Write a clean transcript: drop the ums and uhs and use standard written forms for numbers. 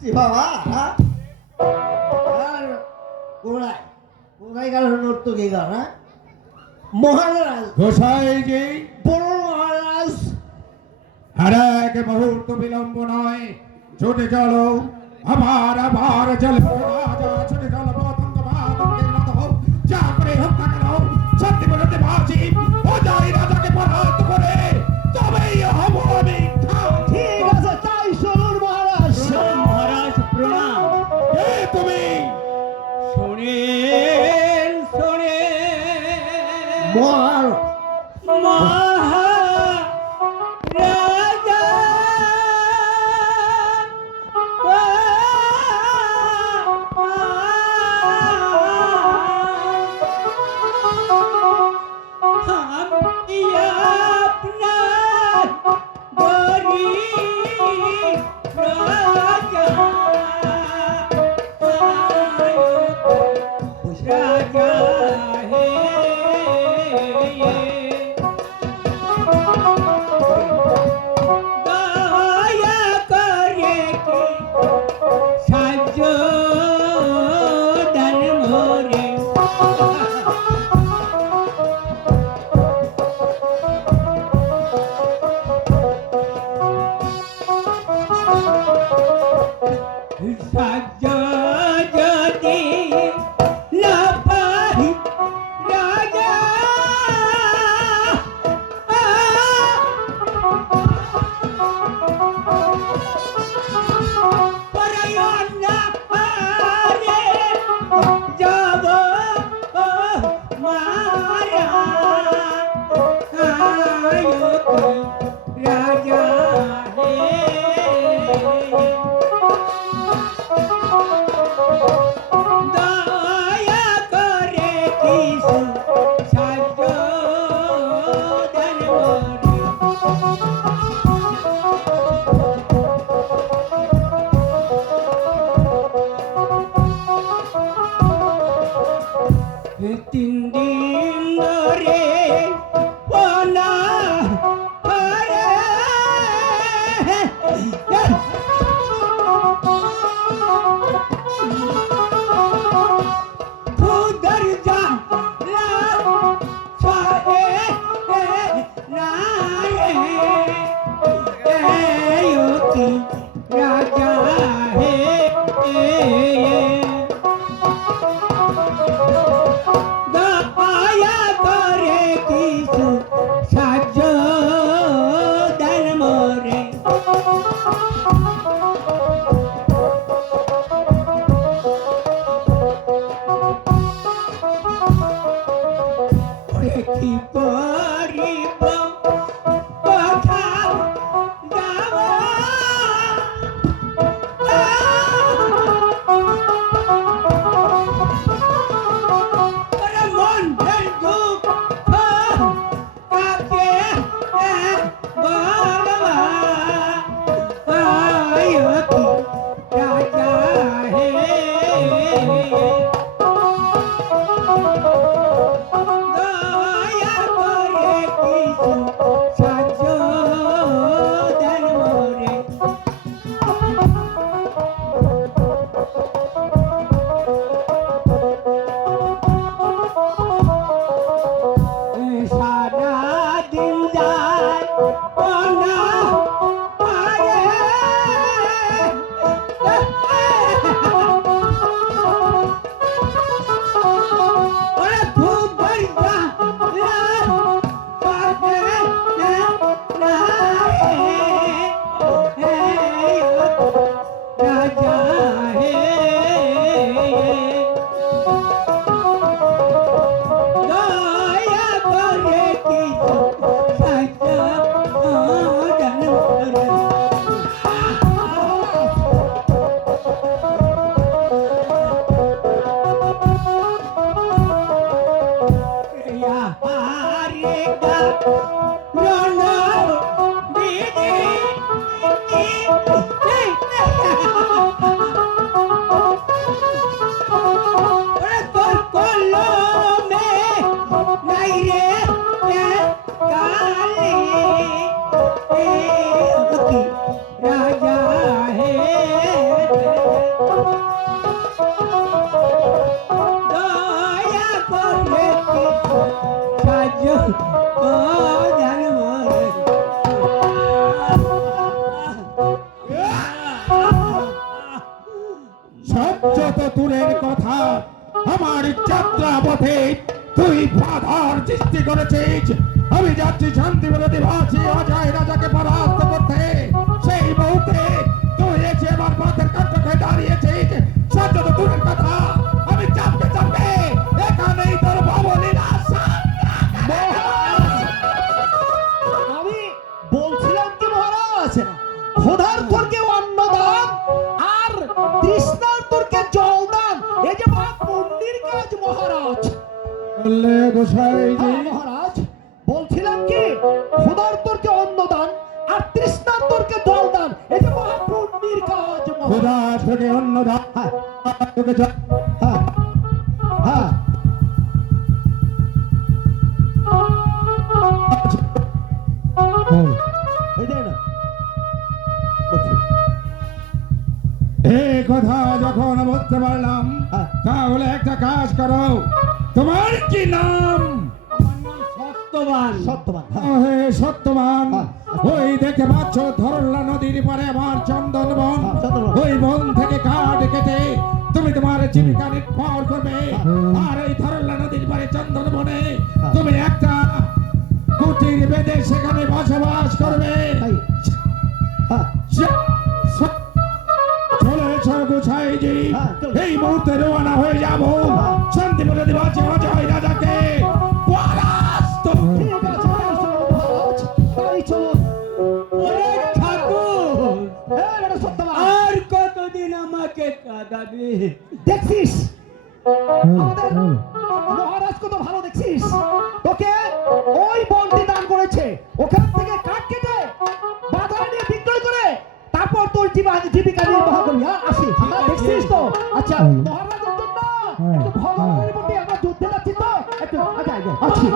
কি বাবা হ্যাঁ? আর কোথায় কোথায় গেল নর্তকী গান হ্যাঁ মহারাজ গোসাইজি বলুন মহারাজ আর এক মুহূর্ত বিলম্ব নয়, ছুটে চলো আবার আবার চলো রাজা, ছুটে চলো পতঙ্গ বাদকের মতো যা করে হোক না কেন সত্যি বলতে বাজি ও যাই রাজাকে পরাস্ত করে তবেই হব আমি ঠিক আছে তাই শুনুন মহারাজ মহারাজ প্রণাম। কে তুমি? শোনেন শোনেন মহারাজ মহারাজা আমি আপনার গরিব রাজা রাজা হে দয়া করে কি সাহায্য দান মোরে সাহায্য যদি না পাই রাজা পরায়ণ না পারে যাব মারা রাজা হে দয়া করে কিছু সাহায্য দান মোরে তিন দিন ধরে পোনা হরে খুদর জালা ছয়ে না রে রাজা হে দয়া করে কিছু সাহায্য দান মোরে কি করিব কথা যাব মন দুঃখ কাকে বলবা রাজা হে দয়া করে কিছু সাহায্য দান মোরে সারা দিন যায় না পারে ওরে খুব বড় পারে না রাজা হে দয়া করে কিছু সাহায্য দূরের কথা, আমার যাত্রা পথে তুই বাধার সৃষ্টি করেছিস। আমি যাচ্ছি শান্তি বিরোধী ভাষী অজয় রাজাকে পরাস্ত করতে, সেই মুহূর্তে তুই এসে আমার পথের কাছে দাঁড়িয়েছিস। সত্য তো দূরের কথা, আমি চাপতে চাপতে এখানেই তোর ভবলীলা আমি বলছিলাম কি মহারাজ, ক্ষুধার্তকে অন্ন দান আর তৃষ্ণার্তকে জল দান, এই যে মহা পুণ্যের কাজ মহারাজ। বললে গোসাইজি। হ্যাঁ, মহারাজ বলছিলাম কি ক্ষুধার্তকে অন্ন দান আর তৃষ্ণার্তকে জল দান, এই যে মহা পুণ্যের কাজ মহারাজ। খোদা থেকে অন্য হ্যাঁ, তোকে হ্যাঁ, হ্যাঁ। এই যে না, বলছি। এই কথা যখন বুঝতে পারলাম, হ্যাঁ। তাহলে একটা কাজ করো। তোমার কি নাম? আমার নাম সত্যবান। সত্যবান, হ্যাঁ। হে সত্যবান, হ্যাঁ। ওই দেখে পাচ্ছ ধরলা নদীর পারে আমার চন্দন বন। হ্যাঁ, চন্দনবন। ওই বন থেকে কাঠ কেটে তুমি তোমার জীবিকা নির্ভর করবে। আর এই ধরলা নদীর পারে চন্দন বনে তুমি একটা কুটির বেঁধে সেখানে বসবাস করবে। তাই? হ্যাঁ। চলেছ গোসাইজি, হ্যাঁ, চলো। এই মুহূর্তে রওনা হয়ে যাব হ্যাঁ। শান্তিপুর দিবাসী অজয় রাজাকে পরাস্ত। ঠিক আছে, তাই চলুন মহারাজ, তাই চলুন। ওরে ঠাকুর, এই বেটা সত্যবান, আর কতদিন আমাকে কাঁদাবে? দেখছিস আমাদের মহারাজ কত ভালো দেখছিস, তোকে ওই বনটি দান করেছে, ওখান থেকে কাঠ কেটে বাজারে নিয়ে বিক্রয় করে তারপর তোর জীবিকা নির্বাহ করবি। হ্যাঁ, আসি, হ্যাঁ, দেখছিস তো? আচ্ছা, মহারাজের জন্য একটু ভগবানের প্রতি আমরা যুদ্ধে যাচ্ছি তো, একটু আগে আগে আসি।